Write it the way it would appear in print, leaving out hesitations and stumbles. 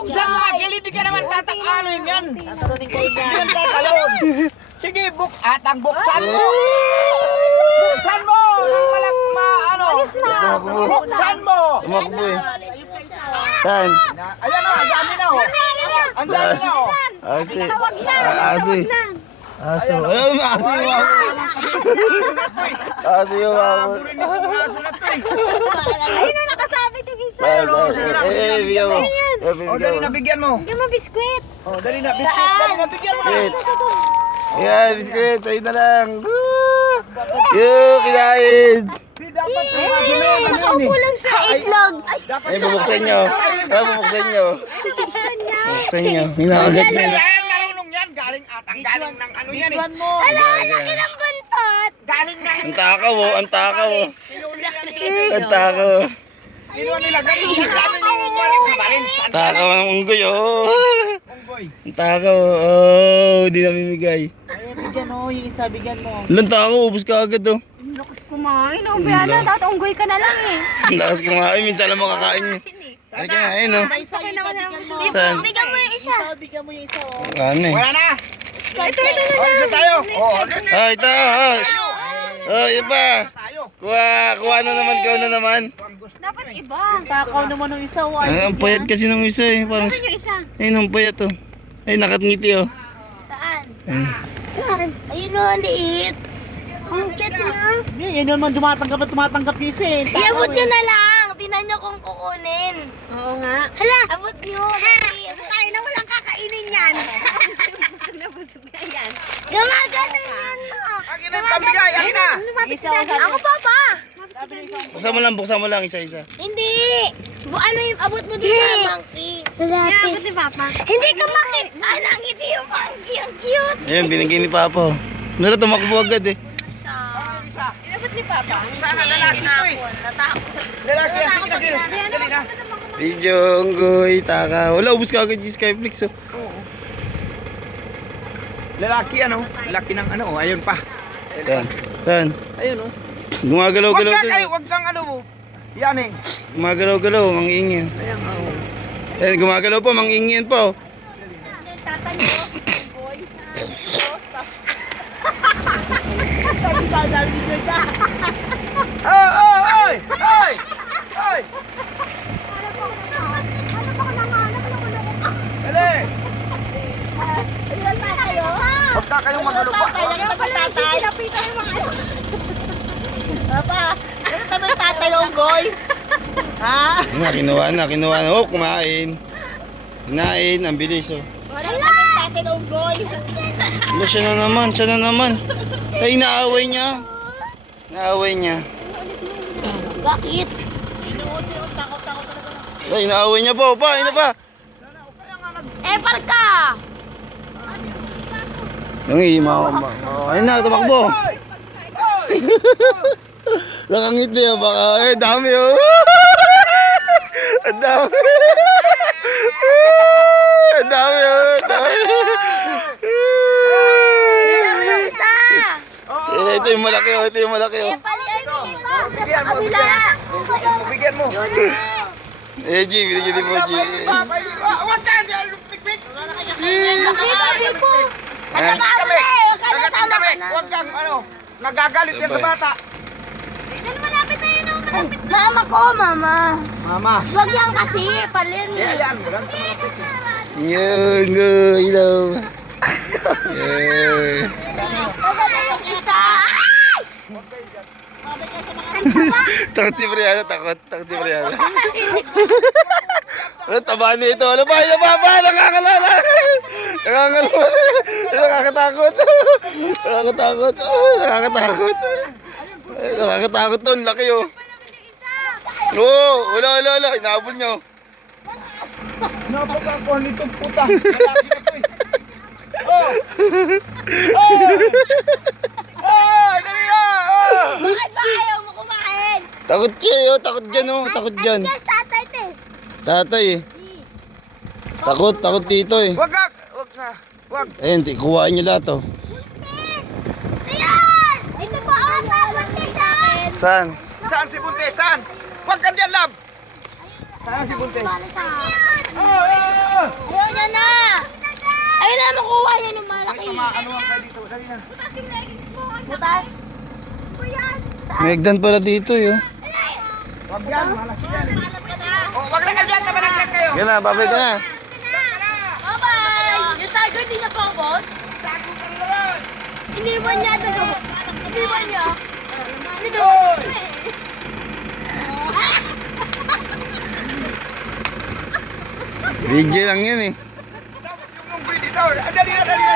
Buksan mo nga, kilidi ka naman tatakaloin yan. Tatalunin ko yan tatalon. Sige, buksan mo. Buksan mo. Ano? Buksan mo. Tumakbo eh. Saan? Ayan o, ang dami na o. Ang dami na o. Aso. Aso. Aso. Ayun, aso yung wawon. Aso yung wawon. Ayun na, nakasabit yung isa. Bigyan mo. O, dali na, bigyan mo. Bigyan mo biskwit. O, dali na, biscuit. Dali na, bigyan mo na. Biscuit. Yan, biskuit. Sa'yo na lang. Yung kinain. Dapat Nakaupo lang sa itlog. Ay, bubuksan nyo. Ay, bubuksan nyo. Bubuksan nyo. Hinakagat nyo. Yan, marunong yan. Galing ng ano yan eh. Ala, laki ng buntot. Galing ng Ang takaw oh. Ang takaw oh. Ang takaw. kinuha nila. Galing yan. Galing yung walang sa Marines. Ang takaw ng unggoy oh. Unggoy. Ang takaw oh. Di namimigay. Ayan, bigyan mo. Yung isa, bigyan mo. Ilang takaw. Ubus ka agad oh. Ang lakas kumain. Brianna, dapat unggoy ka na lang eh. Ang lakas kumain. Minsan lang makakain niya. Halika na. Ayun oh. Sakay na ako na. Saan? Bigyan mo yung isa. Bigyan mo yung isa, oh. Ano eh. Wala na. Ito na O, isa tayo. O, Ah, ito. Oh, oh yun pa. tayo. Kuha na naman. Kuha na naman. Dapat iba. Takaw naman ng isa, oh. Ang payat kasi ng isa eh. Parang, Saan yung isa? ayun ang payat oh. Ay, nakatngiti oh. Saan? Ayun. Saan? Ayun o, liit. Ang cute na. Yan naman tumatanggap yung isa, eh. Iabot nyo na lang. Tinan nyo kung kukunin. Oo nga. Hala! Abot nyo. Tayo na walang kakainin yan. Busog na busog na yan. Gumagano yan. Akin na yung pambigay. Akin na. Ako pa pa. Buksan mo lang isa-isa. Hindi. Ano yung abot mo dun sa monkey? Malapit. Abot ni Papa. Hindi ka makit. Ngiti yung monkey. Ang cute. Ayun, binigay ni Papa oh. Meron tumakbo agad eh. Inabot ni Papa. Sana lalaki to eh. Natakot. Lalaki yan. Sige na, sige. Dali na. Video, unggoy, taka. Wala, ubus ka agad yung Skyflix oh. Lalaki ano. Lalaki ng ano. Ayun pa. Saan? Saan? Ayun o. Gumagalaw-galaw Wag din. ka wag kang ano mo. Yan eh. Gumagalaw-galaw, mang-ingin. Ayan o. Ayun, gumagalaw pa, mang-ingin pa oh. Oy! Oy! Oy! Dali! Huwag ka kayong magulo pa. Papa, ano ka ba yung tatay, unggoy? Ha? Ayun na, kinuha na. Oh, kumain. Kinain, ang bilis oh. Ano ka ba yung tatay, unggoy? Wala, siya na naman. Ay, naaway niya. Naaway niya. Bakit? Takot-takot talaga. Ay, naaway niya pa. Ayun na pa. Parka! Ayun na, tumakbo. Nakangiti oh, baka. Eh, dami oh. Ang dami. Ang dami oh. Ang dami. Isa! Ito yung malaki oh. Ito yung malaki oh. Palian mo dito! Bigyan mo, bigyan mo. Eh, G, binigyan mo G. Huwag ka! Pikpik! Bakit? Po! Kami! Huwag kang ano, nagagalit yan sa bata. Malapit na yun, malapit na. Mama ko, mama. Mama. Wag lang kasi, palin. Ayan mo lang. Yun, go, ilaw. Yun. Isa. Takot si Brianna, takot si Brianna. Ano, taba nito. Ano ba? Nakakalala. Nakakatakot. Nakakatakot to. Laki oh. Oo, wala. Inaabol nyo. Napaka nito puta. Malaki na to eh. Oh! Oh! Oh! Dali na! Oh! Bakit ba ayaw mo kumain? Takot siya oh. Takot dyan oh. Takot dyan. Yes, tatay te. Tatay eh. Takot dito eh. Wag ka! Wag ka! Wag! Ayun, kuhain niyo lahat oh. Ayan! Dito po ako, buntis saan? Saan? Saan si Buntes? Saan? Wag ka dyan, love! Saan si Buntes? Oh! Oh! dali na. Butas. May hagdan pala dito yun. Wag yan, malas yan. Oh, wag na kayo, kamalaglag kayo. Yan na, babay ka na. Bye-bye! Yung tiger di na pa, boss? Iniwan niya doon. Iniwan niya. Dito. Video lang yun eh. Yung unggoy dito. Dali na, dali na.